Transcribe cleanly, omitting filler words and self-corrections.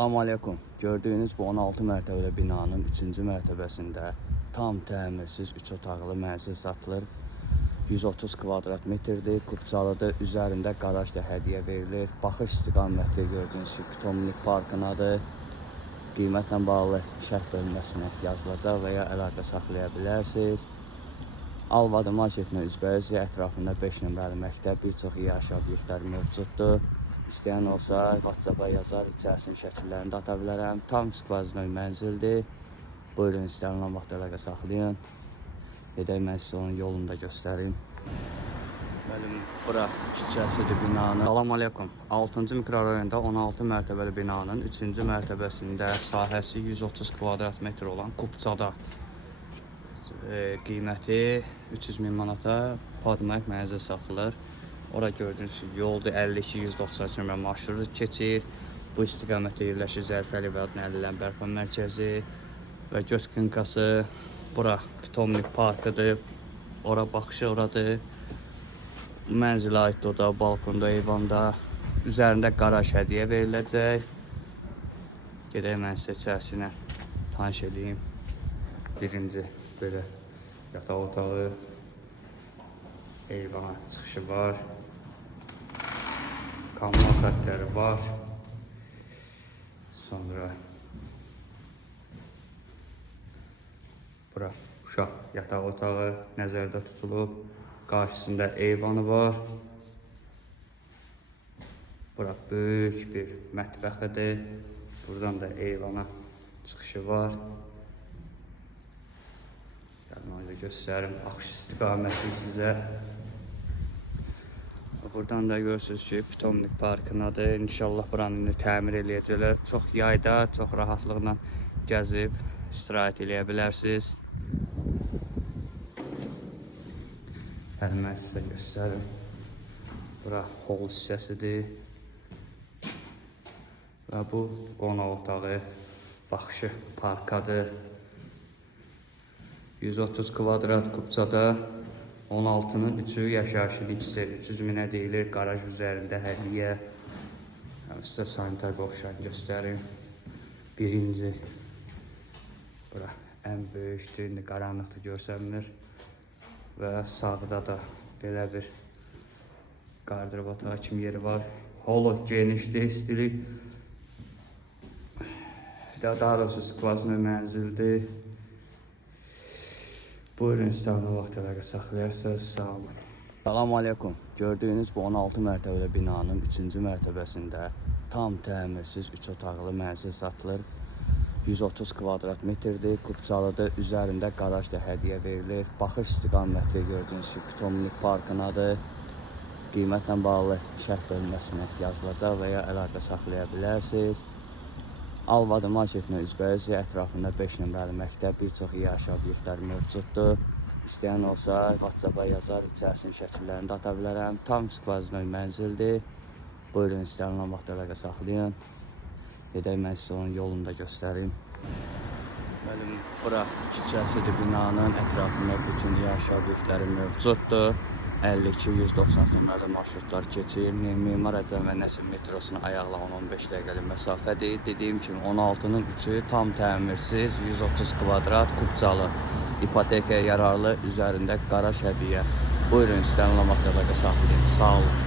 Selamun Aleyküm. Gördüğünüz bu 16 mərtəbəli binanın 3-cü mərtəbəsində tam təmirsiz 3 otaqlı mənzil satılır. 130 kvadrat metrdir, kupçalıdır, üzərində qaraj da hədiyyə verilir. Baxış istiqaməti gördüyünüz kimi Pitomnik parkınadır. Qiymətlə bağlı şərh bölməsinə yazılacaq və ya əlaqə saxlaya bilərsiniz. Alvadı marketinə üzbəyiz ətrafında 5 nömrəli məktəb, bir çox yaşayış obyektləri mövcuddur. İstəyən olsa WhatsApp-a yazar, içərisinin şəkillərini də ata bilərəm. Tam skvazinoy mənzildir. Buyurun, istənilən vaxt əlaqə saxlayın. Gedək, mən sizə onun yolunu da göstərim. Bəli, bura küçəsidir binanın. Salam aleykum. 6-cı mikrorayonda 16 mərtəbəli binanın 3-cü mərtəbəsində sahəsi 130 kvadrat metr olan Kupçada qiyməti 300.000 manata padmayıq mənzil satılır. Ora gördüyünüz yoldur, 52-190 km marşrutu keçir. Bu istiqamətdə yerləşir Zərfəli və Adnəlilən bərpa mərkəzi və göz qinkası. Bura Pitomnik parkıdır. Ora baxışı oradır. Mənzilə aiddir o da, balkonda, eyvanda. Üzərində qaraj hədiyyə veriləcək. Gedək, mən sizə içərisinə tanış edeyim. Birinci belə yataq otağı, eyvana çıxışı var. Kanal xətləri var. Sonra bura uşaq yataq otağı nəzərdə tutulub. Qarşısında eyvanı var. Bura böyük bir mətbəxidir. Buradan da eyvana çıxışı var. Gəlin onu da göstərim. Baxış istiqaməti sizə. Buradan da görürsünüz ki, Pitomnik parkınadır. İnşallah buranı indi təmir eləyəcəklər. Çox yayda, çox rahatlıqla gəzib istirahət eləyə bilərsiniz. Gəlin, mən sizə göstərim. Bura hol hissəsidir. Və bu qonaq otağı, baxışı parkadır. 130 kvadrat Kupçada 16-nın 3-ü yaşayışlı ikisi 300.000-ə deyilir. Qaraj üzərində hədiyyə. Sizə sanitar qovşağını göstərim. Birinci. Bura ən böyükdür. İndi qaranlıqda görsənmir. Və sağda da belə bir qardırıb otağı kimi yeri var. Holo genişdir, istilik. Daha doğrusu skvazinoy mənzildir. Buyurun, istənilən vaxt əlaqə saxlayasınız. Sağ olun. Salam aleykum. Gördüyünüz bu 16 mərtəbəli binanın 3-cü mərtəbəsində tam təmirsiz 3 otaqlı mənzil satılır. 130 kvadrat metrdir, kupçalıdır, üzərində qaraj da hədiyyə verilir. Baxış istiqaməti gördüyünüz kimi Pitomnik parkınadır. Qiymətlə bağlı şərh bölməsinə yazılacaq və ya əlaqə saxlaya bilərsiniz. Alvadı marketinə üzbəyiz ətrafında 5 nömrəli məktəb, bir çox yaşayış obyektləri mövcuddur. İstəyən olsa WhatsApp-a yazar, içərisinin şəkillərini də ata bilərəm. Tam skvazinoy mənzildir. Buyurun, istənilən vaxt əlaqə saxlayın. Gedək, mən sizə onun yolunu da göstərim. Bəli, bura küçəsidir binanın, ətrafında bütün yaşayış obyektləri mövcuddur. 52-190 nömrəli marşrutlar keçir. Memar Əcəm və Nəsib metrosuna ayaqla 10-15 dəqiqəlik məsafədir. Dediyim kimi 16-nın 3-ü tam təmirsiz, 130 kvadrat, kupçalı, ipotekaya yararlı, üzərində qaraj hədiyyə. Buyurun, istənilən vaxt əlaqə saxlayın. Sağ olun.